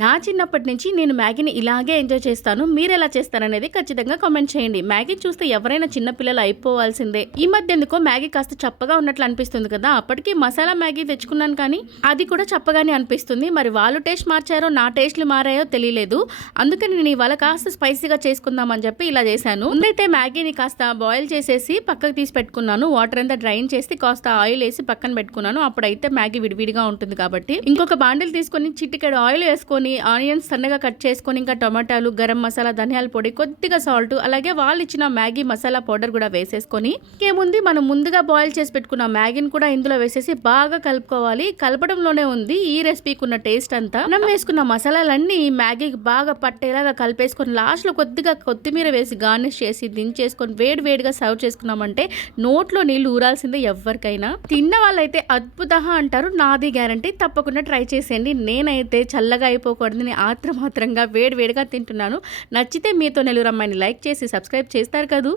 నా చిన్నప్పటి నుంచి నేను మ్యాగీని ఇలాగే ఎంజాయ్ చేస్తాను. మీరు ఎలా చేస్తారనేది ఖచ్చితంగా కామెంట్ చేయండి. మ్యాగీ చూస్తే ఎవరైనా చిన్నపిల్లలు అయిపోవాల్సిందే. ఈ మధ్య ఎందుకో మ్యాగీ కాస్త చప్పగా ఉన్నట్లు అనిపిస్తుంది కదా. అప్పటికి మసాలా మ్యాగీ తెచ్చుకున్నాను కానీ అది కూడా చప్పగానే అనిపిస్తుంది. మరి వాళ్ళు టేస్ట్ మార్చారో నా టేస్ట్లు మారాయో తెలియలేదు. అందుకని నేను ఇవాళ కాస్త స్పైసీగా చేసుకుందామని చెప్పి ఇలా చేశాను. ముందైతే మ్యాగీని కాస్త బాయిల్ చేసేసి పక్కకు తీసి పెట్టుకున్నాను. వాటర్ అంతా డ్రైన్ చేసి కాస్త ఆయిల్ వేసి పక్కన పెట్టుకున్నాను. అప్పుడైతే మ్యాగీ విడివిడిగా ఉంటుంది కాబట్టి ఇంకొక బాండిల్ తీసుకొని చిటికెడు ఆయిల్ వేసుకొని ఆనియన్స్ సన్నగా కట్ చేసుకొని ఇంకా టొమాటాలు, గరం మసాలా, ధనియాల పొడి, కొద్దిగా సాల్ట్, అలాగే వాళ్ళు ఇచ్చిన మ్యాగీ మసాలా పౌడర్ కూడా వేసేసుకొని ఇంకేముంది మనం ముందుగా బాయిల్ చేసి పెట్టుకున్న మ్యాగీని కూడా ఇందులో వేసేసి బాగా కలుపుకోవాలి. కలపడంలోనే ఉంది ఈ రెసిపీకి ఉన్న టేస్ట్ అంతా. మనం వేసుకున్న మసాలాలన్నీ మ్యాగీకి బాగా పట్టేలాగా కలిపేసుకొని లాస్ట్ లో కొద్దిగా కొత్తిమీర వేసి గార్నిష్ చేసి దించేసుకొని వేడి వేడిగా సర్వ్ చేసుకున్నామంటే నోట్లో నీళ్లు ఊరాల్సిందే ఎవరికైనా. తిన్న వాళ్ళైతే అద్భుత అంటారు. నాది గ్యారంటీ. తప్పకుండా ట్రై చేసేయండి. నేనైతే చల్లగా అయిపోకూడదని ఆత్రమాత్రంగా వేడివేడిగా తింటున్నాను. నచ్చితే మీతో నెల్లూరు అమ్మాయిని లైక్ చేసి సబ్స్క్రైబ్ చేస్తారు కదూ.